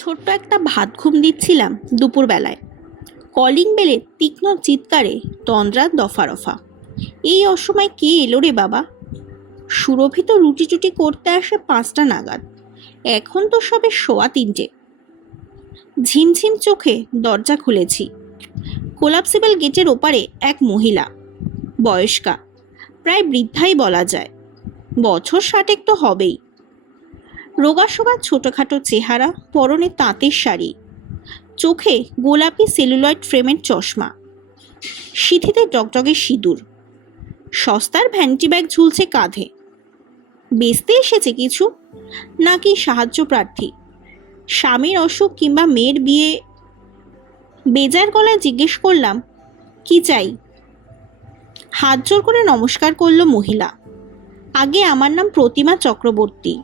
ছোট্ট একটা ভাত ঘুম দিচ্ছিলাম দুপুরবেলায়। কলিং বেলে তীক্ষ্ণ চিৎকারে তন্দ্রা দফা রফা। এই অসময় কে এলো রে বাবা? সুরভি তো রুটি টুটি করতে আসে 5টা নাগাদ, এখন তো সবে 3:15। ঝিমঝিম চোখে দরজা খুলেছি। কোলাপসিবল গেটের ওপারে এক মহিলা, বয়স্কা, প্রায় বৃদ্ধাই বলা যায়, বছর 60 তো হবেই। রোগাশোগা ছোটখাটো চেহারা, পরনে তাঁতের শাড়ি, চোখে গোলাপি সেলুলয়েড ফ্রেমের চশমা, সিঁথিতে ডগডগে সিঁদুর, সস্তার ভ্যানিটি ব্যাগ ঝুলছে কাঁধে। বেচতে এসেছে কিছু, নাকি সাহায্য প্রার্থী? স্বামীর অসুখ কিংবা মেয়ের বিয়ে? বেজার গলায় জিজ্ঞেস করলাম, কি চাই? হাত জোর করে নমস্কার করল মহিলা। আগে আমার নাম প্রতিমা চক্রবর্তী,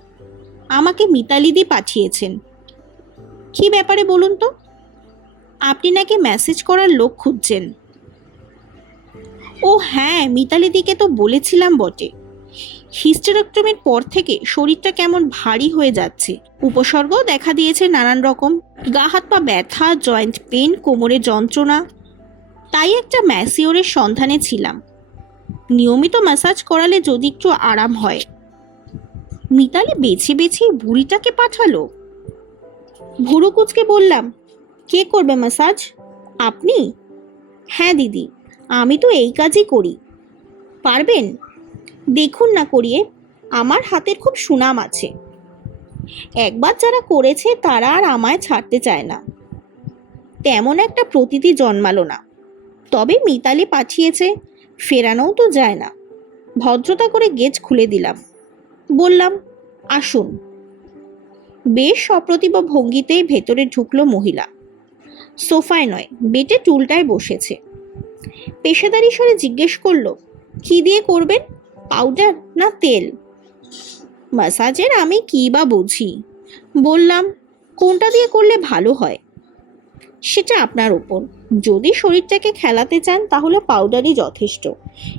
আমাকে মিতালিদি পাঠিয়েছেন। কি ব্যাপারে বলুন তো? আপনি নাকি মেসেজ করার লোক খুঁজছেন। ও হ্যাঁ, মিতালিদিকে তো বলেছিলাম বটে। হিস্টেরেক্টমির পর থেকে শরীরটা কেমন ভারী হয়ে যাচ্ছে, উপসর্গও দেখা দিয়েছে নানান রকম। গা হাত পা ব্যথা, জয়েন্ট পেন, কোমরে যন্ত্রণা। তাই একটা ম্যাসিওরের সন্ধানে ছিলাম, নিয়মিত ম্যাসাজ করালে যদি একটু আরাম হয়। মিতালি বেছে বেছে বুড়িটাকে পাঠালো। ভুরু কুচকে বললাম, কে করবে ম্যাসাজ? আপনি? হ্যাঁ দিদি, আমি তো এই কাজই করি। পারবেন? দেখুন না করিয়ে, আমার হাতের খুব সুনাম আছে। একবার যারা করেছে তারা আর আমায় ছাড়তে চায় না। তেমন একটা প্রতীতি জন্মালো না, তবে মিতালি পাঠিয়েছে, ফেরানোও তো যায় না। ভদ্রতা করে গেট খুলে দিলাম, বললাম, আসুন। বেশ সপ্রতিভ ভঙ্গিতেই ভেতরে ঢুকলো মহিলা। সোফায় নয়, বেটে টুলটায় বসেছে। পেশাদারি স্বরে জিজ্ঞেস করলো, কি দিয়ে করবেন? পাউডার না তেল? ম্যাসাজের আমি কি বা বুঝি। বললাম, কোনটা দিয়ে করলে ভালো হয়? সেটা আপনার উপর। যদি শরীরটাকে খেলাতে চান তাহলে পাউডারই যথেষ্ট,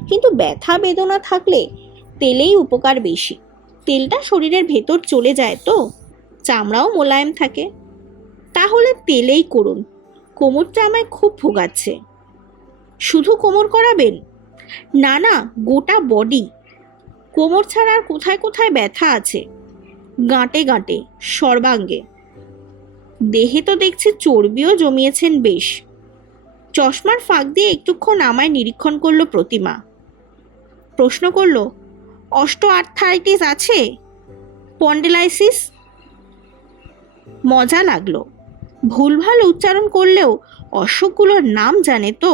কিন্তু ব্যথা বেদনা থাকলে তেলেই উপকার বেশি। তেলটা শরীরের ভেতর চলে যায় তো, চামড়াও মোলায়েম থাকে। তাহলে তেলেই করুন। কোমরটা আমায় খুব ভোগাচ্ছে। শুধু কোমর করাবেন? না না, গোটা বডি। কোমর ছাড়া আর কোথায় কোথায় ব্যথা আছে? গাঁটে গাঁটে, সর্বাঙ্গে। দেহে তো দেখছি চর্বিও জমিয়েছেন বেশ। চশমার ফাঁক দিয়ে একটুক্ষণ আমায় নিরীক্ষণ করলো প্রতিমা। প্রশ্ন করলো, অস্টো আর্থারাইটিস আছে? স্পন্ডিলাইসিস? মজা লাগলো। ভুলভাল উচ্চারণ করলেও অসুখগুলোর নাম জানে তো।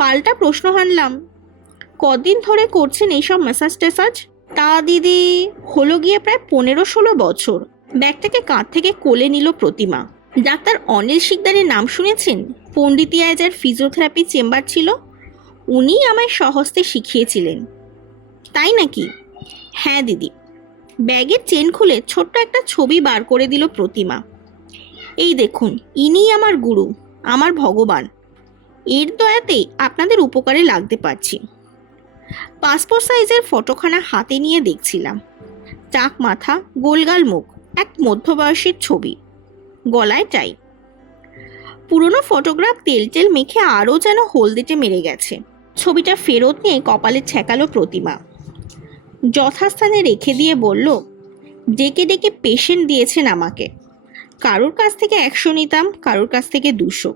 পাল্টা প্রশ্ন হানলাম, কদিন ধরে করছেন এইসব ম্যাসাজ ট্যাসাজ? তা দিদি, হলো গিয়ে প্রায় 15-16 বছর। ব্যাগটাকে কাঁধ থেকে কোলে নিল প্রতিমা। ডাক্তার অনিল শিকদারের নাম শুনেছেন? পণ্ডিতিয়ায় যার ফিজিওথেরাপি চেম্বার ছিল, উনিই আমায় স্বহস্তে শিখিয়েছিলেন। তাই নাকি? হ্যাঁ দিদি। ব্যাগের চেন খুলে ছোট্ট একটা ছবি বার করে দিল প্রতিমা। এই দেখুন, ইনিই আমার গুরু, আমার ভগবান। এর দয়াতেই আপনাদের উপকারে লাগতে পারছি। পাসপোর্ট সাইজের ফটোখানা হাতে নিয়ে দেখছিলাম। টাক মাথা, গোলগাল মুখ, এক মধ্যবয়সের ছবি, গলায় টাই। পুরনো ফটোগ্রাফ তেল টেল মেখে আরও যেন হলদেটে মেরে গেছে। ছবিটা ফেরত নিয়ে কপালে ঠেকালো প্রতিমা। যথাস্থানে রেখে দিয়ে বলল, ডেকে ডেকে পেশেন্ট দিয়েছেন আমাকে। কারোর কাছ থেকে 100 নিতাম, কারোর কাছ থেকে 200।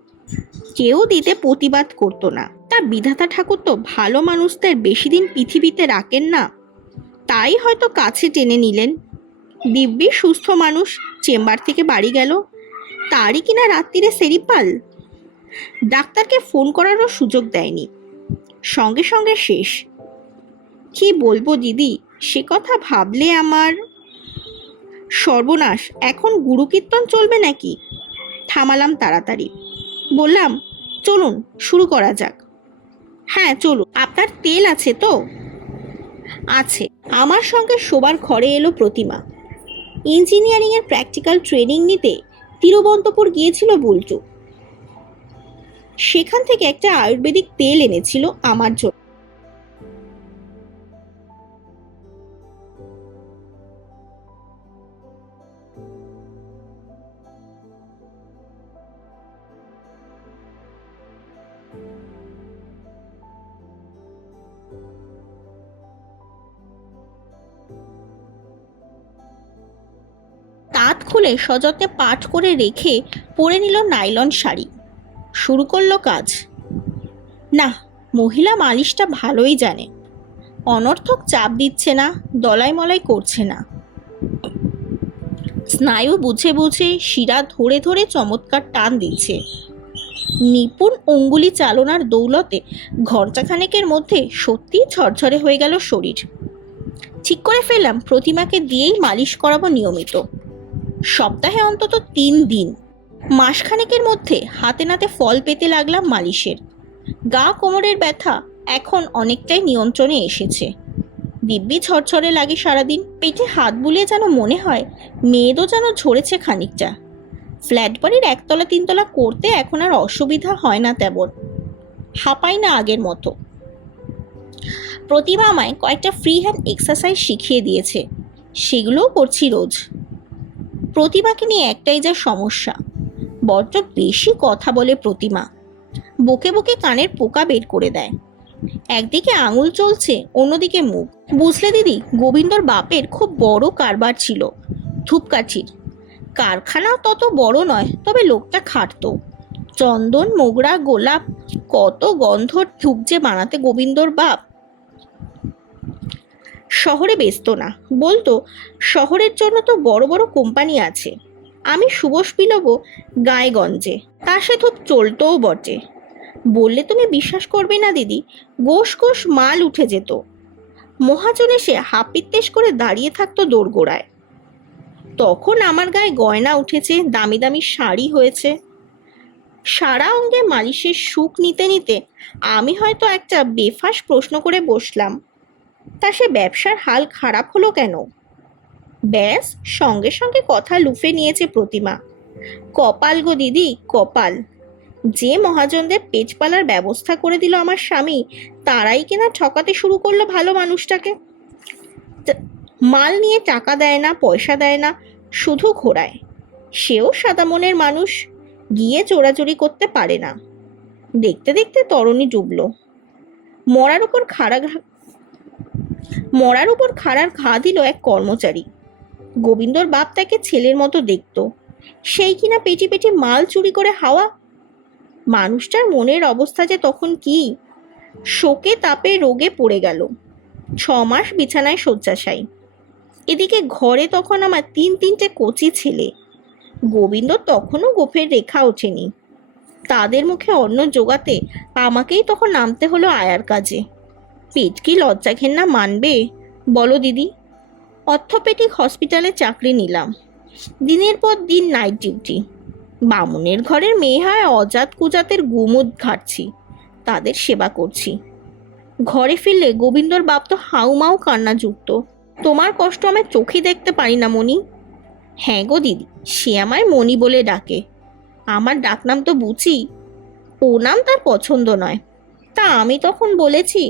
কেউ দিতে প্রতিবাদ করতো না। তা বিধাতা ঠাকুর তো ভালো মানুষদের বেশি দিন পৃথিবীতে রাখেন না, তাই হয়তো কাছে টেনে নিলেন। দিব্যি সুস্থ মানুষ চেম্বার থেকে বাড়ি গেল, তারই কিনা রাত্রিরে সেরিপাল। ডাক্তারকে ফোন করারও সুযোগ দেয়নি, সঙ্গে সঙ্গে শেষ। কি বলবো দিদি, সে কথা ভাবলে আমার সর্বনাশ। এখন গুরু কীর্তন চলবে নাকি? থামালাম তাড়াতাড়ি। বললাম, চলুন শুরু করা যাক। হ্যাঁ চলুন। আপনার তেল আছে তো? আছে। আমার সঙ্গে শোবার ঘরে এলো প্রতিমা। ইঞ্জিনিয়ারিংয়ের প্র্যাকটিক্যাল ট্রেনিং নিতে তিরুবন্তপুর গিয়েছিল বুলটু। সেখান থেকে একটা আয়ুর্বেদিক তেল এনেছিল আমার জন্য। খুলে সযত্নে পাট করে রেখে পরে নিল নাইলন শাড়ি। শুরু করলো কাজ। না, মহিলা মালিশটা ভালোই জানে। অনর্থক চাপ দিচ্ছে না, দলাই মলাই করছে না। স্নায়ু বুঝে বুঝে শিরা ধরে ধরে চমৎকার টান দিচ্ছে। নিপুণ অঙ্গুলি চালনার দৌলতে ঘণ্টাখানেকের মধ্যে সত্যিই ঝরঝরে হয়ে গেল শরীর। ঠিক করে ফেললাম প্রতিমাকে দিয়েই মালিশ করাবো নিয়মিত, সপ্তাহে অন্তত 3 দিন। মাসখানেকের মধ্যে হাতে নাতে ফল পেতে লাগলাম মালিশের। গা কোমরের ব্যথা এখন অনেকটাই নিয়ন্ত্রণে এসেছে। দিব্যি ঝরঝরে লাগে সারাদিন। পেটে হাত বুলিয়ে যেন মনে হয় মেয়েদও যেন ঝরেছে খানিকটা। ফ্ল্যাট বাড়ির 1 তলা 3 তলা করতে এখন আর অসুবিধা হয় না তেমন, হাঁপাই না আগের মতো। প্রতিমা আমায় কয়েকটা ফ্রি হ্যান্ড এক্সারসাইজ শিখিয়ে দিয়েছে, সেগুলোও করছি রোজ। প্রতিমাকে নিয়ে একটাই যা সমস্যা, বড্ড বেশি কথা বলে প্রতিমা। বকে বকে কানের পোকা বের করে দেয়। একদিকে আঙুল চলছে, অন্যদিকে মুখ। বুঝলে দিদি, গোবিন্দর বাপের খুব বড় কারবার ছিল ধূপকাঠির। কারখানাও তত বড় নয়, তবে লোকটা খাটতো। চন্দন, মোগরা, গোলাপ, কত গন্ধ ধূপ যে বানাতে গোবিন্দর বাপ। শহরে বেচতো না, বলতো শহরের জন্য তো বড় বড় কোম্পানি আছে, আমি সুবোস বিলবো গায়েগঞ্জে। তা সে ধূপ চলতোও বটে। বললে তুমি বিশ্বাস করবে না দিদি, গোশ গোশ মাল উঠে যেত। মহাজন এসে হাপিত্তেশ করে দাঁড়িয়ে থাকতো দোরগোড়ায়। তখন আমার গায়ে গয়না উঠেছে, দামি দামি শাড়ি হয়েছে। সারা অঙ্গে মালিশের সুখ নিতে নিতে আমি হয়তো একটা বেফাস প্রশ্ন করে বসলাম, তা সে ব্যবসার হাল খারাপ হলো কেন? ব্যাস, সঙ্গে সঙ্গে কথা লুফে নিয়েছে প্রতিমা। কপাল গো দিদি, কপাল। যে মহাজনদের পেচপালার ব্যবস্থা করে দিল আমার স্বামী, তারাই কিনা ঠকাতে শুরু করলো ভালো মানুষটাকে। মাল নিয়ে টাকা দেয় না, পয়সা দেয় না, শুধু ঘোরায়। সেও সাদা মনের মানুষ, গিয়ে চোরাচুরি করতে পারে না। দেখতে দেখতে তরণী ডুবল। মরার উপর খাড়ার ঘা দিল এক কর্মচারী। গোবিন্দর বাপ তাকে ছেলের মতো দেখত, সেই কিনা পেটি পেটি মাল চুরি করে হাওয়া। মানুষটার মনের অবস্থা যে তখন কি! শোকে তাপে রোগে পড়ে গেল। 6 মাস বিছানায় শয্যাশায়ী। এদিকে ঘরে তখন আমার 3-3টে কচি ছেলে। গোবিন্দ তখনও গোফের রেখা ওঠেনি। তাদের মুখে অন্ন জোগাতে আমাকেই তখন নামতে হলো আয়ার কাজে। পেট কি লজ্জা ঘেন্না মানবে বলো দিদি? অর্থোপেডিক হসপিটালে চাকরি নিলাম। দিনের পর দিন নাইট ডিউটি। বামুনের ঘরের মেয়ে হয় অজাত কুজাতের গুমুদ ঘাটছি, তাদের সেবা করছি। ঘরে ফিরলে গোবিন্দর বাপ তো হাউমাউ কান্না যুক্ত। তোমার কষ্ট আমি চোখে দেখতে পারি না মণি। হ্যাঁ গো দিদি, সে আমায় মণি বলে ডাকে। আমার ডাকনাম তো বুচি, ও নাম তার পছন্দ নয়। তা আমি তখন বলেছি,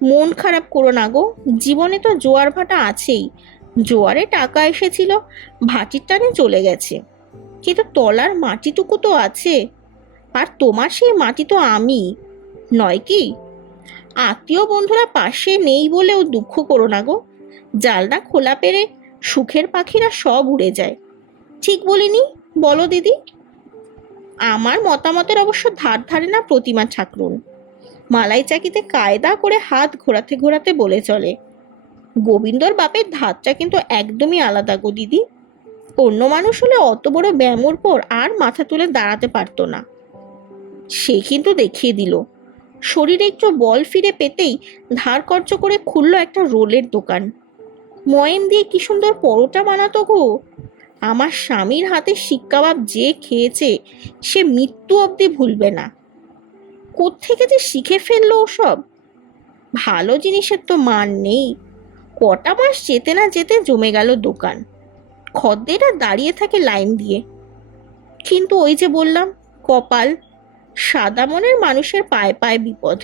মন খারাপ করো না গো, জীবনে তো জোয়ার ভাটা আছেই। জোয়ারে টাকা এসেছিল, ভাটির টানে চলে গেছে, কিন্তু তলার মাটিটুকু তো আছে। আর তোমার সেই মাটি তো আমি নয় কি? আত্মীয় বন্ধুরা পাশে নেই বলেও দুঃখ করো না গো। জালনা খোলা পেরে সুখের পাখিরা সব উড়ে যায়। ঠিক বলিনি বলো দিদি? আমার মতামতের অবশ্য ধার ধারে না প্রতিমা ঠাকরুন। মালাই চাকিতে কায়দা করে হাত ঘোরাতে ঘোরাতে বলে চলে। গোবিন্দর বাপের ধাতটা কিন্তু একদমই আলাদা গো দিদি। অন্য মানুষ হলে অত বড় ব্যামোর পর আর মাথা তুলে দাঁড়াতে পারতো না। সে কিন্তু দেখিয়ে দিল। শরীরে একটু বল ফিরে পেতেই ধার খরচ করে খুলল একটা রোলের দোকান। ময়েম দিয়ে কি সুন্দর পরোটা বানাতো গো। আমার স্বামীর হাতে শিক কাবাব যে খেয়েছে সে মৃত্যু অবধি ভুলবে না। কোত্থেকে যে শিখে ফেললো ওসব। ভালো জিনিসের তো মান নেই। কটা মাস যেতে না যেতে জমে গেল দোকান। খদ্দেরা দাঁড়িয়ে থাকে লাইন দিয়ে। কিন্তু ওই যে বললাম, কপাল। সাদা মনের মানুষের পায়ে পায়ে বিপদ।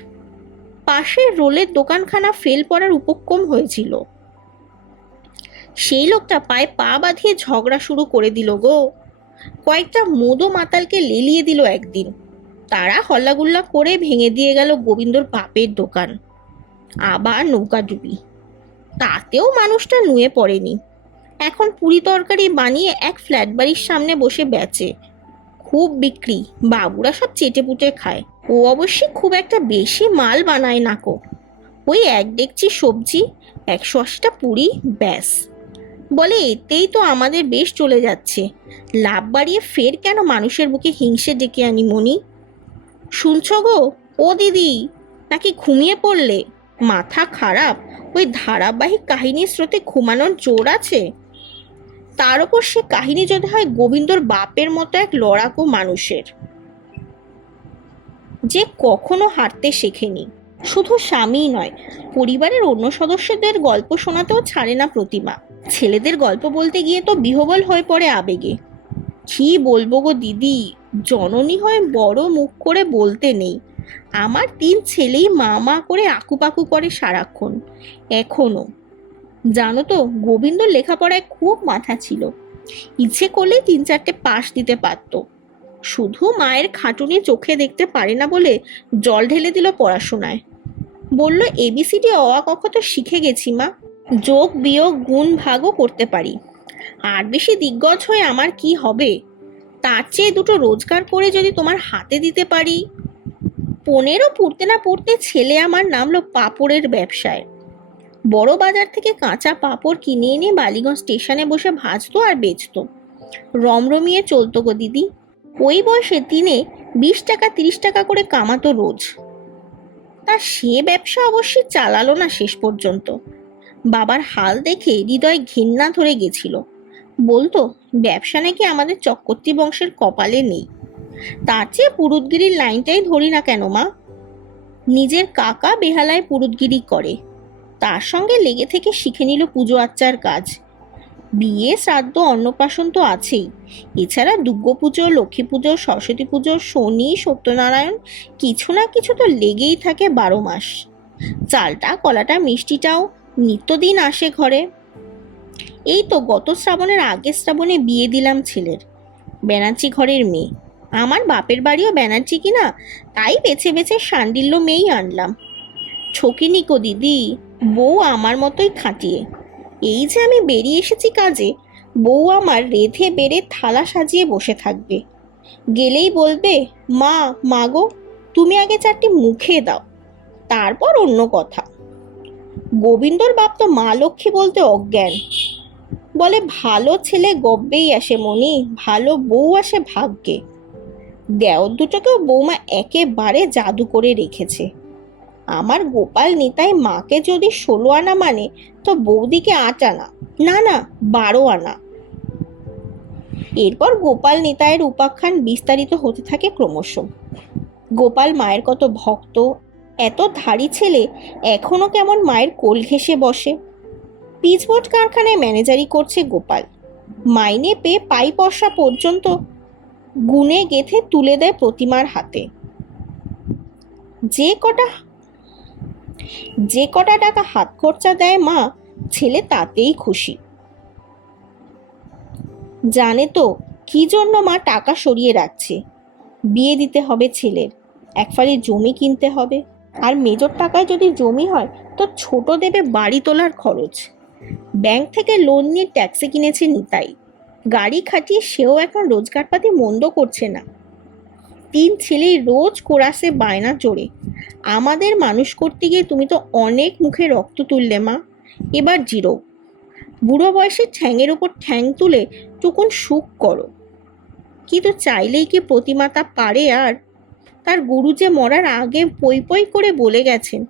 পাশের রোলের দোকানখানা ফেল পড়ার উপক্রম হয়েছিল। সেই লোকটা পায়ে পা বাঁধিয়ে ঝগড়া শুরু করে দিল গো। কয়েকটা মোদো মাতালকে লেলিয়ে দিল একদিন। তারা হল্লাগুল্লা করে ভেঙে দিয়ে গেল গোবিন্দর বাপের দোকান। আবার নৌকা ডুবি। তাতেও মানুষটা নুয়ে পড়েনি। এখন পুরি তরকারি বানিয়ে এক ফ্ল্যাট বাড়ির সামনে বসে বেচে, খুব বিক্রি, বাবুরা সব চেটেপুটে খায়। ও অবশ্যই খুব একটা বেশি মাল বানায় না কো, ওই এক ডেকচি সবজি, 180টা পুরি, ব্যাস। বলে এতেই তো আমাদের বেশ চলে যাচ্ছে, লাভ বাড়িয়ে ফের কেন মানুষের বুকে হিংসে ডেকে আনি মনি? শুনছ গো ও দিদি, নাকি ঘুমিয়ে পড়লে? মাথা খারাপ? ওই ধারাবাহিক কাহিনীর স্রোতে ঘুমানোর জোর আছে? তার উপর সে কাহিনী যদি হয় গোবিন্দর বাপের মতো এক লড়াকু মানুষের, যে কখনো হারতে শেখেনি। শুধু স্বামীই নয়, পরিবারের অন্য সদস্যদের গল্প শোনাতেও ছাড়ে না প্রতিমা। ছেলেদের গল্প বলতে গিয়ে তো বিহ্বল হয়ে পড়ে আবেগে। কি বলবো গো দিদি, জননী হয়ে বড় মুখ করে বলতে নেই, আমার 3 ছেলেই মা মা করে আকুপাকু করে সারাক্ষণ এখনো। জানো তো, গোবিন্দর লেখাপড়ায় খুব মাথা ছিল, ইচ্ছে করলে 3-4টে পাশ দিতে পারতো, শুধু মায়ের খাটুনি চোখে দেখতে পারে না বলে জল ঢেলে দিল পড়াশোনায়। বলল এবিসিডি অ আ ক খ তো শিখে গেছি মা, যোগ বিয়োগ গুণ ভাগও করতে পারি, আর বেশি দিগ্গজ হয়ে আমার কি হবে? তার চেয়ে দুটো রোজগার করে যদি তোমার হাতে দিতে পারি। 15 পড়তে না পড়তে ছেলে আমার নামলো পাঁপড়ের ব্যবসায়। বড় বাজার থেকে কাঁচা পাঁপড় কিনে এনে বালিগঞ্জ স্টেশনে বসে ভাজতো আর বেচতো, রমরমিয়ে চলতো গো দিদি। ওই বয়সে দিনে 20 টাকা 30 টাকা করে কামাতো রোজ। তা সে ব্যবসা অবশ্যই চালালো না শেষ পর্যন্ত। বাবার হাল দেখে হৃদয় ঘৃণা ধরে গেছিল, বলতো ব্যবসা নাকি আমাদের চক্রবর্তী বংশের কপালে নেই। তার চেয়ে পুরুতগিরির লাইনটাই ধরি না কেন মা? নিজের কাকা বেহালায় পুরুতগিরি করে, তার সঙ্গে লেগে থেকে শিখে নিল পুজো আচ্চার কাজ। বিয়ে শ্রাদ্ধ অন্নপ্রাশন তো আছেই, এছাড়া দুর্গা পুজো, লক্ষ্মী পুজো, সরস্বতী পুজো, শনি, সত্যনারায়ণ, কিছু না কিছু তো লেগেই থাকে 12 মাস। চালটা কলাটা মিষ্টিটাও নিত্যদিন আসে ঘরে। এই তো গত শ্রাবণের আগের শ্রাবণে বিয়ে দিলাম ছেলের, ব্যানার্জি ঘরের মেয়ে। আমার বাপের বাড়িও ব্যানার্জি কিনা, তাই বেছে বেছে শান্ডিল্য মেয়েই আনলাম। ছকিনি কো দিদি, বউ আমার মতোই খাটিয়ে। এই যে আমি বেরিয়ে এসেছি কাজে, বউ আমার রেধে বেড়ে থালা সাজিয়ে বসে থাকবে, গেলেই বলবে মা মাগো তুমি আগে 4টি মুখে দাও, তারপর অন্য কথা। গোবিন্দর বাপ তো মা লক্ষ্মী বলতে অজ্ঞান, বলে ভালো ছেলে গব্বেই আসে মনি, ভালো বউ আসে ভাগ্যে। দেওর দুটোকেও বৌমা একেবারে জাদু করে রেখেছে। আমার গোপাল নিতাই মাকে যদি 16 আনা মানে, তো বৌদিকে 8 আনা, না না 12 আনা। এরপর গোপাল নিতাইয়ের উপাখ্যান বিস্তারিত হতে থাকে ক্রমশ। গোপাল মায়ের কত ভক্ত, এত ধাড়ি ছেলে এখনো কেমন মায়ের কোল ঘেঁষে বসে। পিচবোর্ড কারখানায় ম্যানেজারি করছে গোপাল, মাইনে পেয়ে পাই পয়সা পর্যন্ত গুনে গেথে তুলে দেয় প্রতিমার হাতে। যে কটা টাকা হাত খরচা দেয় মা, ছেলে তাতেই খুশি। জানে তো কি জন্য মা টাকা সরিয়ে রাখছে, বিয়ে দিতে হবে ছেলের, এক ফালি জমি কিনতে হবে, আর মেজর টাকায় যদি জমি হয় তো ছোট দেবে বাড়ি তোলার খরচ। ব্যাংক থেকে লোন নিয়ে ট্যাক্সি কিনেছে নিতাই, গাড়ি খাটিয়ে সেও এখন রোজগারপাতি মন্দ করছে না। 3 ছেলেই রোজ কোরাসে বায়না চড়ে, আমাদের মানুষ করতে গিয়ে তুমি তো অনেক মুখে রক্ত তুললে মা, এবার জিরো। বুড়ো বয়সে ঠ্যাংয়ের ওপর ঠ্যাং তুলে টুকুন সুখ করো। কিন্তু চাইলেই কি প্রতিমা তা পারে? আর তার গুরু যে মরার আগে পই পই করে বলে গেছেন,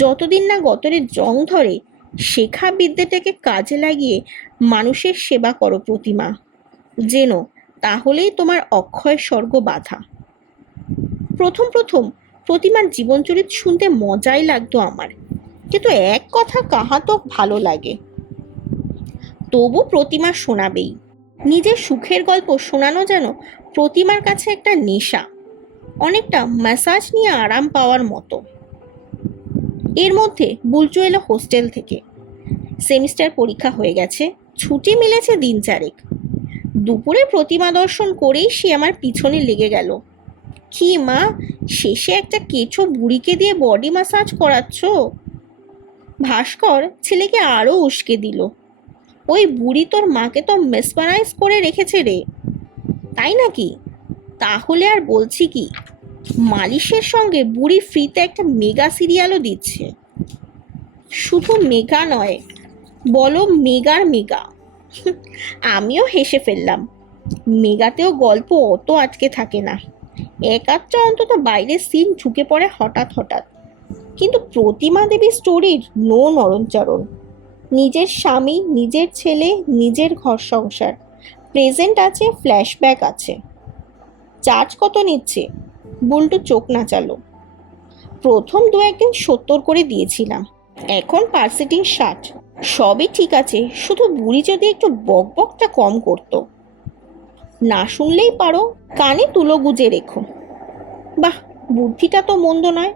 যতদিন না গতরে জং ধরে শেখা বিদ্যেটাকে কাজে লাগিয়ে মানুষের সেবা করো প্রতিমা, যেন তাহলেই তোমার অক্ষয় স্বর্গ বাধা। প্রথম প্রতিমার জীবনচরিত শুনতে মজাই লাগতো আমার, কিন্তু এক কথা কাহাতক ভালো লাগে। তবু প্রতিমা শোনাবেই, নিজের সুখের গল্প শোনানো যেন প্রতিমার কাছে একটা নেশা, অনেকটা ম্যাসাজ নিয়ে আরাম পাওয়ার মতো। এর মধ্যে বুলচু এলো হোস্টেল থেকে, সেমিস্টার পরীক্ষা হয়ে গেছে, ছুটি মিলেছে 3 4। দুপুরে প্রতিমা দর্শন করেই সে আমার পিছনে লেগে গেল। কি মা, শেষে একটা কেঁচো বুড়িকে দিয়ে বডি ম্যাসাজ করাচ্ছ? ভাস্কর ছেলেকে আরো উস্কে দিল। ওই বুড়ি তোর মাকে তো মেসমারাইজ করে রেখেছে রে। তাই নাকি? তাহলে আর বলছি কি, মালিশের সঙ্গে বুড়ি ফ্রিতে একটা মেগা সিরিয়ালও দিচ্ছে। শুধু মেগা নয়, বলো মেগার মেগা। আমিও হেসে ফেললাম। মেগাতেও গল্প অত আটকে থাকে না, এক আধটা অন্তত বাইরের সিন ঢুকে পড়ে হঠাৎ হঠাৎ। কিন্তু প্রতিমা দেবী স্টোরির নো নরণচরণ। নিজের স্বামী, নিজের ছেলে, নিজের ঘর সংসার, প্রেজেন্ট আছে, ফ্ল্যাশব্যাক আছে। চার্জ কত নিচ্ছে? বল্টু চোখ নাচালো। প্রথম দু একদিন 70 করে দিয়েছিলাম, এখন পার্সেটিং 60। সবই ঠিক আছে, শুধু বুড়ি যদি একটু বকবকটা কম করতো। না শুনলেই পারো, কানে তুলো গুজে রেখো। বাহ, বুদ্ধিটা তো মন্দ নয়।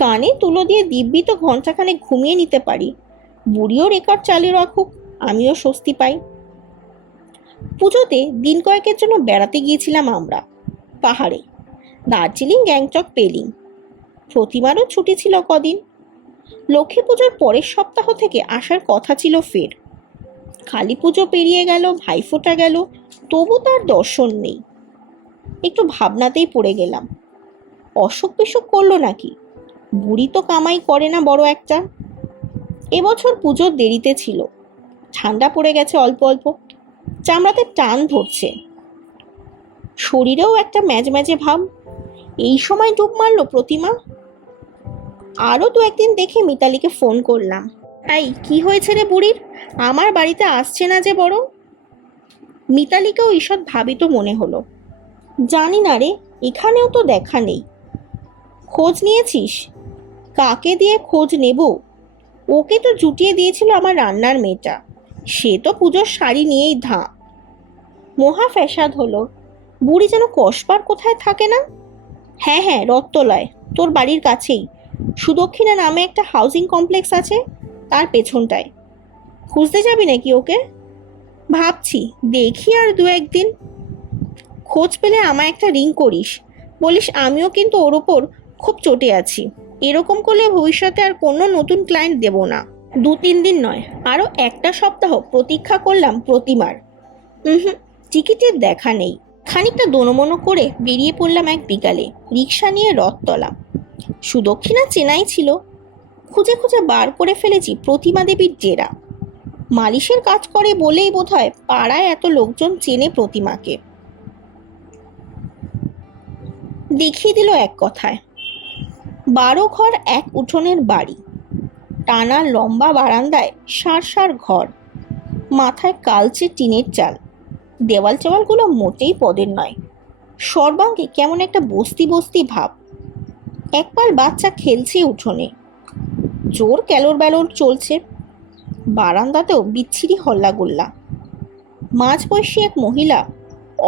কানে তুলো দিয়ে দিব্যি তো ঘন্টাখানেক ঘুমিয়ে নিতে পারি। বুড়িও রেকর্ড চালিয়ে রাখুক, আমিও স্বস্তি পাই। পুজোতে দিন কয়েকের জন্য বেড়াতে গিয়েছিলাম আমরা পাহাড়ে, দার্জিলিং, গ্যাংটক, পেলিং। প্রতিবারও ছুটি ছিল কদিন। লক্ষ্মী পুজোর পরের সপ্তাহ থেকে আসার কথা ছিল ফের। কালী পুজো পেরিয়ে গেল, ভাইফোঁটা গেল, তবু তার দর্শন নেই। একটু ভাবনাতেই পড়ে গেলাম, অসুখ বিসুখ করলো নাকি? বুড়ি তো কামাই করে না বড় একটা। এবছর পুজোর দেরিতে ছিল, ঠান্ডা পড়ে গেছে অল্প অল্প, চামড়াতে টান ধরছে, শরীরেও একটা ম্যাজম্যাজে ভাব। এই সময় ডুব মারলো প্রতিমা। আরও দু একদিন দেখে মিতালিকে ফোন করলাম। এই কি হয়েছে রে বুড়ির? আমার বাড়িতে আসছে না যে বড়। মিতালিকেও ঈষৎ ভাবিত মনে হলো। জানি না রে, এখানেও তো দেখা নেই। খোঁজ নিয়েছিস? কাকে দিয়ে খোঁজ নেব? ওকে তো জুটিয়ে দিয়েছিল আমার রান্নার মেয়েটা, সে তো পুজোর শাড়ি নিয়েই ধাঁ। মহা ফ্যাসাদ হলো। বুড়ি যেন কসবার কোথায় থাকে না। হ্যাঁ হ্যাঁ, রথতলায়, তোর বাড়ির কাছেই সুদক্ষিণা নামে একটা হাউজিং কমপ্লেক্স আছে, তার পেছনটায়। খুঁজতে যাবি নাকি ওকে? ভাবছি, দেখি আর দু একদিন। খোঁজ পেলে আমায় একটা রিং করিস, বলিস আমিও কিন্তু ওর ওপর খুব চটে আছি। এরকম করলে ভবিষ্যতে আর কোনো নতুন ক্লায়েন্ট দেব না। 2-3 দিন নয়, আরও একটা সপ্তাহ প্রতীক্ষা করলাম প্রতিমার। টিকিটের দেখা নেই। খানিকটা দোনমনো করে বেরিয়ে পড়লাম এক বিকালে, রিক্সা নিয়ে রথতলা। সুদক্ষিণা চেনাই ছিল, খুঁজে খুঁজে বার করে ফেলেছি প্রতিমা দেবীর ডেরা। মালিশের কাজ করে বলেই বোধহয় পাড়ায় এত লোকজন চেনে প্রতিমাকে। দেখিয়ে দিল এক কথায়। 12 ঘর, এক উঠোনের বাড়ি, টানা লম্বা বারান্দায় সার সার ঘর, মাথায় কালচে টিনের চাল। দেওয়াল চেওয়ালগুলো মোটেই পদের নয়, সর্বাঙ্গে কেমন একটা বস্তি বস্তি ভাব। একপাল বাচ্চা খেলছে উঠোনে, জোর ক্যালোর ব্যালোর চলছে। বারান্দাতেও বিচ্ছিরি হল্লাগোল্লা। মাঝবয়সী এক মহিলা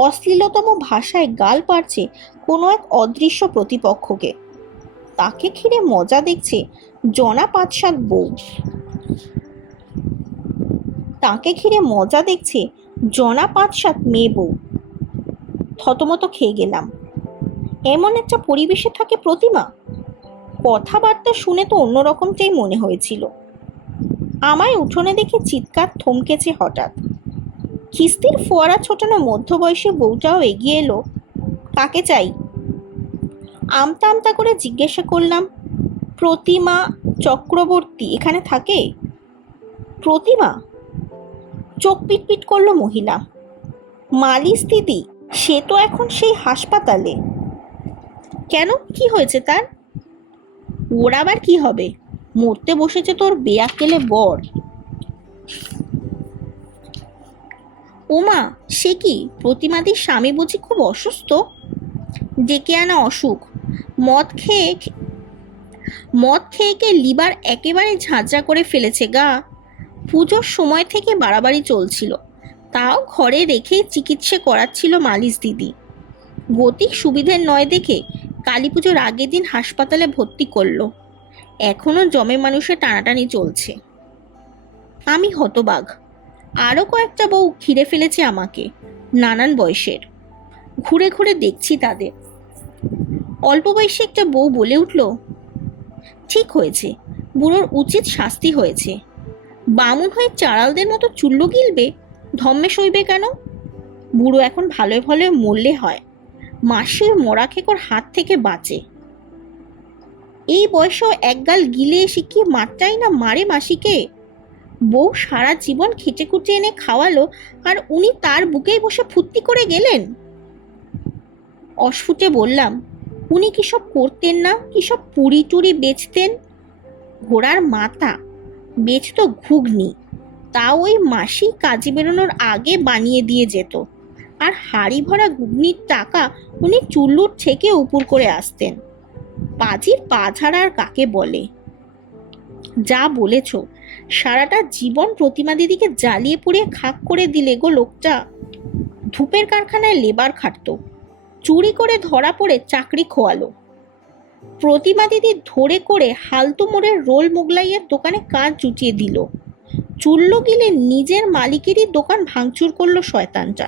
অশ্লীলতম ভাষায় গাল পাড়ছে কোনো এক অদৃশ্য প্রতিপক্ষকে। তাকে ঘিরে মজা দেখছে জনা 5-7 বউ। তাকে ঘিরে মজা দেখছে জনা 5-7 মেয়ে বউ। থতমত খেয়ে গেলাম। এমন একটা পরিবেশে থাকে প্রতিমা। কথাবার্তা শুনে তো অন্যরকমটাই মনে হয়েছিল। আমায় উঠোনে দেখে চিৎকার থমকেছে হঠাৎ। কিস্তির ফোয়ারা ছোটানো মধ্যবয়সী বউটাও এগিয়ে এলো। কাকে চাই? আমতা আমতা করে জিজ্ঞাসা করলাম, প্রতিমা চক্রবর্তী এখানে থাকে? প্রতিমা? চোখ পিটপিট করলো মহিলা। মালিশ দিদি, সে তো এখন সেই হাসপাতালে। কেন, কি হয়েছে তার? ওর আবার কি হবে, মরতে বসেছে তোর বেয়াক্কেলে বর। ওমা, সে কি? প্রতিমাদির স্বামী বুঝি খুব অসুস্থ? ডেকে আনা অসুখ। মদ খেয়ে লিভার একেবারে ঝাঁঝরা করে ফেলেছে গা। পুজোর সময় থেকে বাড়াবাড়ি চলছিল, তাও ঘরে রেখেই চিকিৎসা করাচ্ছিল মালিশ দিদি। গতিক সুবিধের নয় দেখে কালী পুজোর আগের দিন হাসপাতালে ভর্তি করলো। এখনো জমে মানুষের টানাটানি চলছে। আমি হতবাক। আরও কয়েকটা বউ ঘিরে ফেলেছে আমাকে, নানান বয়সের। ঘুরে ঘুরে দেখছি তাদের। অল্প বয়সী একটা বউ বলে উঠল, ঠিক হয়েছে, বুড়োর উচিত শাস্তি হয়েছে। বামুন হয়ে চাড়ালদের মতো চুল্ল গিলবে? ধম্মে সইবে কেন? বুড়ো এখন ভালোই ভালোই মরলে হয়, মাসির মরা খেকোর হাত থেকে বাঁচে। এই বয়সেও একগাল গিলে এসে কি মারটাই না মারে মাসিকে। বউ সারা জীবন খেটে খুঁটে এনে খাওয়ালো, আর উনি তার বুকেই বসে ফুর্তি করে গেলেন। অস্ফুটে বললাম, উনি কি সব করতেন না? কি সব পুরি টুরি বেচতেন? ঘোড়ার মাথা বেচতো ঘুগনি, তাও ওই মাসি কাজে বেরোনোর আগে বানিয়ে দিয়ে যেত, আর হাড়ি ভরা ঘুগনির টাকা উনি চুল্লুর থেকে উপুর করে আসতেন। পাজির পা ছাড়া আর কাকে বলে? যা বলেছ, সারাটা জীবন প্রতিমা দিদিকে জ্বালিয়ে পুড়িয়ে খাক করে দিলে গো লোকটা। ধূপের কারখানায় লেবার খাটতো, চুরি করে ধরা পড়ে চাকরি খোয়ালো। প্রতিমা দিদি ধরে করে হালতু মোড়ের রোল মোগলাইয়ের দোকানে কাজ জুটিয়ে দিল। চুল্লো গিলে নিজের মালিকেরই দোকান ভাঙচুর করলো শয়তানটা।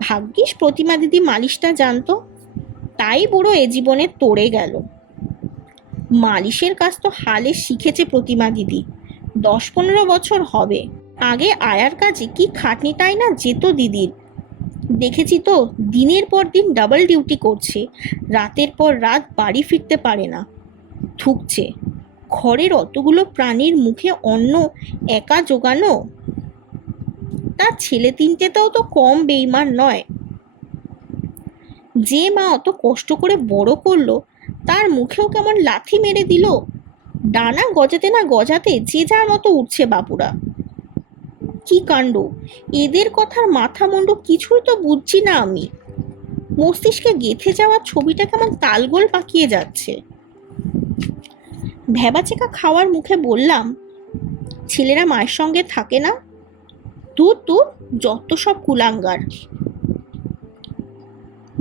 ভাগ্যিস প্রতিমা দিদি মালিশটা জানতো, তাই বুড়ো এ জীবনে তড়ে গেল। মালিশের কাজ তো হালে শিখেছে প্রতিমা দিদি, 10-15 বছর হবে। আগে আয়ার কাজে কি খাটনিটাই না যেত দিদির। দেখেছি তো, দিনের পর দিন ডাবল ডিউটি করছে, রাতের পর রাত বাড়ি ফিরতে পারে না, থুকছে। ঘরের অতগুলো প্রাণীর মুখে অন্ন একা জোগানো। তার ছেলে তিনটেটাও তো কম বেইমান নয়। যে মা অত কষ্ট করে বড় করলো, তার মুখেও কেমন লাথি মেরে দিল। ডানা গজাতে না গজাতে যে যার মতো উঠছে বাপুরা। কি কাণ্ড! এদের কথার মাথা মুন্ডু কিছুই তো বুঝছি না আমি। মস্তিষ্কে গেঁথে যাওয়া ছবিটা কেমন তালগোল পাকিয়ে যাচ্ছে। ভেবাচেকা খাওয়ার মুখে বললাম, ছেলেরা মায়ের সঙ্গে থাকে না? দূর দূর, যত সব কুলাঙ্গার।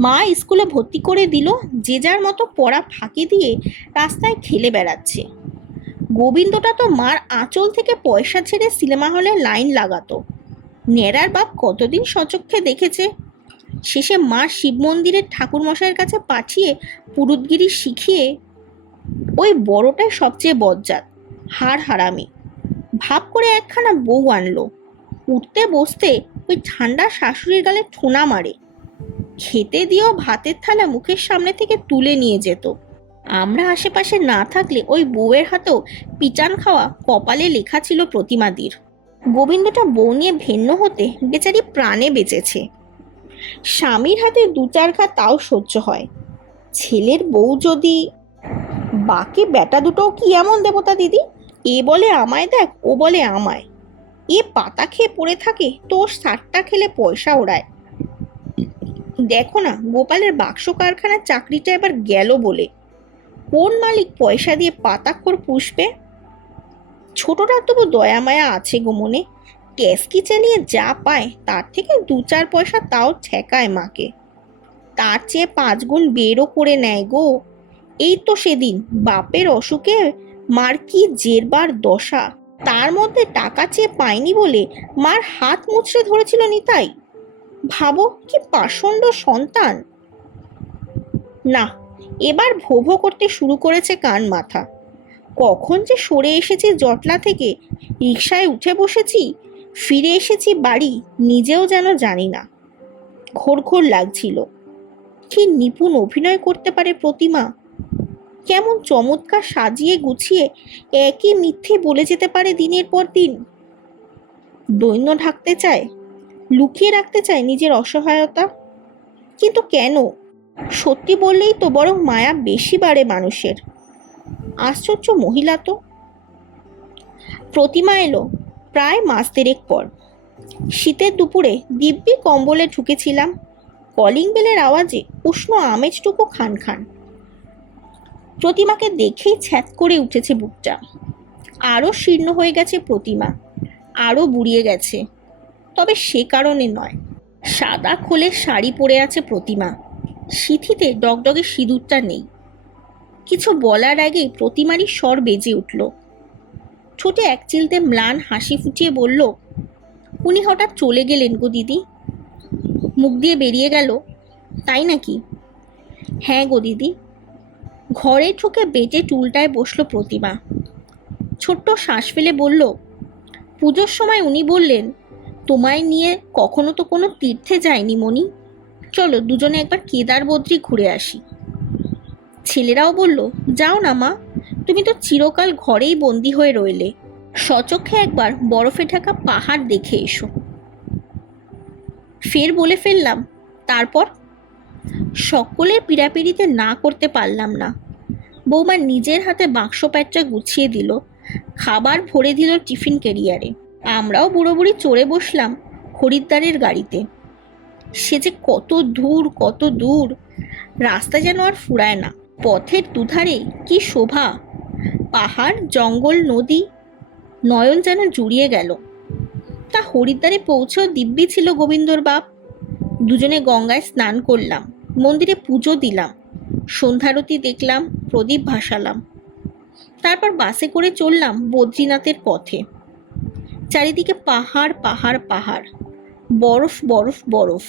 মা স্কুলে ভর্তি করে দিল, যে যার মতো পড়া ফাঁকি দিয়ে রাস্তায় খেলে বেড়াচ্ছে। গোবিন্দটা তো মার আঁচল থেকে পয়সা ছেড়ে সিনেমা হলে লাইন লাগাতো। নেড়ার বাপ কতদিন সচক্ষে দেখেছে। শেষে মা শিব মন্দিরের ঠাকুরমশাইয়ের কাছে পাঠিয়ে পুরুতগিরি শিখিয়ে ওই বড়টাই সবচেয়ে বজ্জাত, হাড় হারামি। ভাব করে একখানা বউ আনলো, উঠতে বসতে ওই ঠান্ডা শাশুড়ির গালে ঠোনা মারে। খেতে দিয়েও ভাতের থালা মুখের সামনে থেকে তুলে নিয়ে যেত। আমরা আশেপাশে না থাকলে ওই বউয়ের হাতেও পিটান খাওয়া কপালে লেখা ছিল প্রতিমাদির। গোবিন্দটা বউ নিয়ে ভিন্ন হতে বেচারি প্রাণে বেঁচেছে। স্বামীর হাতে 2-4 ঘা তাও সহ্য হয়। ছেলের বউ যদি... বাকি বেটা দুটোও কি এমন দেবতা দিদি? এ বলে আমায় দেখ, ও বলে আমায়। এ পাতা খেয়ে পড়ে থাকে, তোর 60টা খেলে পয়সা ওড়ায়। দেখো না, গোপালের বাক্স কারখানার চাকরিটা এবার গেল বলে। কোন মালিক পয়সা দিয়ে পাতাক্ষর পুষবে? ছোটরা তবু দয়া মায়া আছে গো মনে। ট্যাস্কি চালিয়ে যা পায় তার থেকে 2-4 পয়সা তাও ঠেকায় মাকে। তার চেয়ে 5 গুণ বেরও করে নেয় গো। এই তো সেদিন বাপের অসুখে মার কি জেরবার দশা, তার মধ্যে টাকা চেয়ে পায়নি বলে মার হাত মুচড়ে ধরেছিল নিতাই। ভাবো কি পাষণ্ড সন্তান। না, এবার ভোভো করতে শুরু করেছে কান মাথা। কখন যে সরে এসেছি জটলা থেকে, রিকশায় উঠে বসেছি, ফিরে এসেছি বাড়ি, নিজেও যেন জানি না। ঘোর ঘোর লাগছিল। কি নিপুণ অভিনয় করতে পারে প্রতিমা! কেমন চমৎকার সাজিয়ে গুছিয়ে একই মিথ্যে বলে যেতে পারে দিনের পর দিন। দৈন্য ঢাকতে চায়, লুকিয়ে রাখতে চায় নিজের অসহায়তা। কিন্তু কেন? সত্যি বললেই তো বরং মায়া বেশি বাড়ে মানুষের। আশ্চর্য মহিলা তো। প্রতিমা এলো প্রায় মাস 3 পর। শীতের দুপুরে দিব্যি কম্বলে ঢুকেছিলাম। কলিং বেলের আওয়াজে উষ্ণ আমেজটুকু খান খান। প্রতিমাকে দেখেই ছ্যাঁত করে উঠেছে বুকটা। আরও শীর্ণ হয়ে গেছে প্রতিমা, আরও বুড়িয়ে গেছে। তবে সে কারণে নয়। সাদা খোলের শাড়ি পরে আছে প্রতিমা, সিঁথিতে ডগডগে সিঁদুরটা নেই। কিছু বলার আগেই প্রতিমারই স্বর বেজে উঠল। ঠোঁটে এক চিলতে ম্লান হাসি ফুটিয়ে বলল, উনি হঠাৎ চলে গেলেন গো দিদি। মুখ দিয়ে বেরিয়ে গেল, তাই নাকি? হ্যাঁ গো দিদি। ঘরে ঢুকে বেটে টুলটায় বসলো প্রতিমা। ছোট্ট শ্বাস ফেলে বলল, পুজোর সময় উনি বললেন, তোমায় নিয়ে কখনো তো কোনো তীর্থে যায়নি মণি, চলো দুজনে একবার কেদার বদ্রী ঘুরে আসি। ছেলেরাও বলল, যাও না মা, তুমি তো চিরকাল ঘরেই বন্দি হয়ে রইলে, সচক্ষে একবার বরফে ঢাকা পাহাড় দেখে এসো। ফের বলে ফেললাম, তারপর? সকলের পীড়াপিড়িতে না করতে পারলাম না। বৌমা নিজের হাতে বাক্স প্যাটটা গুছিয়ে দিল, খাবার ভরে দিল টিফিন ক্যারিয়ারে। আমরাও বুড়ো বুড়ি চড়ে বসলাম হরিদ্বারের গাড়িতে। সে যে কত দূর কত দূর, রাস্তা যেন আর ফুরায় না। পথের দুধারে কি শোভা, পাহাড় জঙ্গল নদী, নয়ন যেন জুড়িয়ে গেল। তা হরিদ্বারে পৌঁছেও দিব্যি ছিল গোবিন্দর বাপ। দুজনে গঙ্গায় স্নান করলাম, মন্দিরে পুজো দিলাম, সন্ধ্যারতি দেখলাম, প্রদীপ ভাসালাম। তারপর বাসে করে চললাম বদ্রীনাথের পথে। চারিদিকে পাহাড় পাহাড় পাহাড়, বরফ বরফ বরফ।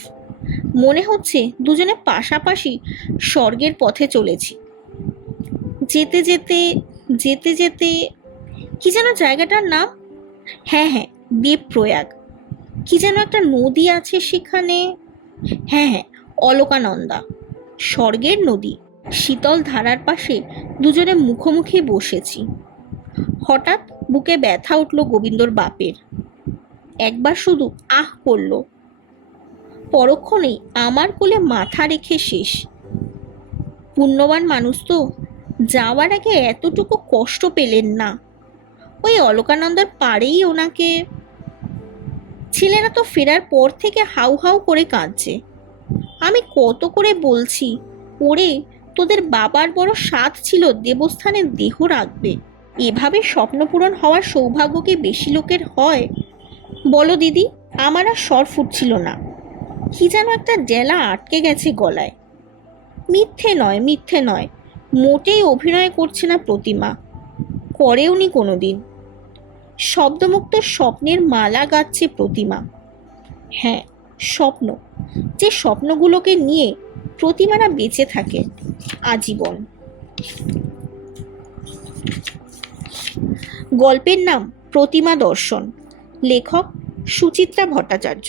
মনে হচ্ছে দুজনে পাশাপাশি স্বর্গের পথে চলেছি। যেতে যেতে যেতে যেতে কি যেন জায়গাটার নাম, হ্যাঁ হ্যাঁ, দেবপ্রয়াগ। কি যেন একটা নদী আছে সেখানে, হ্যাঁ হ্যাঁ, অলকানন্দা, স্বর্গের নদী। শীতল ধারার পাশে দুজনে মুখোমুখি বসেছি। হঠাৎ বুকে ব্যথা উঠল গোবিন্দর বাপের। একবার শুধু আহ করল, পরক্ষণেই আমার কোলে মাথা রেখে শেষ। পুণ্যবান মানুষ তো, যাওয়ার আগে এতটুকু কষ্ট পেলেন না। ওই অলকানন্দার পাড়েই ওনাকে। ছেলেরা তো ফেরার পর থেকে হাউ হাউ করে কাঁদছে। আমি কত করে বলছি, ওরে তোদের বাবার বড় সাধ ছিল দেবস্থানে দেহ রাখবে। এভাবে স্বপ্নপূরণ হওয়ার সৌভাগ্য কি বেশি লোকের হয় বলো দিদি? আমার আর স্বর ফুটছিল না, কি যেন একটা জেলা আটকে গেছে গলায়। মিথ্যে নয় মিথ্যে নয়, মোটেই অভিনয় করছে না প্রতিমা, করেওনি কোনোদিন। শব্দমুক্ত স্বপ্নের মালা গাচ্ছে প্রতিমা। হ্যাঁ, স্বপ্ন, যে স্বপ্নগুলোকে নিয়ে প্রতিমারা বেঁচে থাকে আজীবন। গল্পের নাম প্রতিমা দর্শন, লেখক সুচিত্রা ভট্টাচার্য।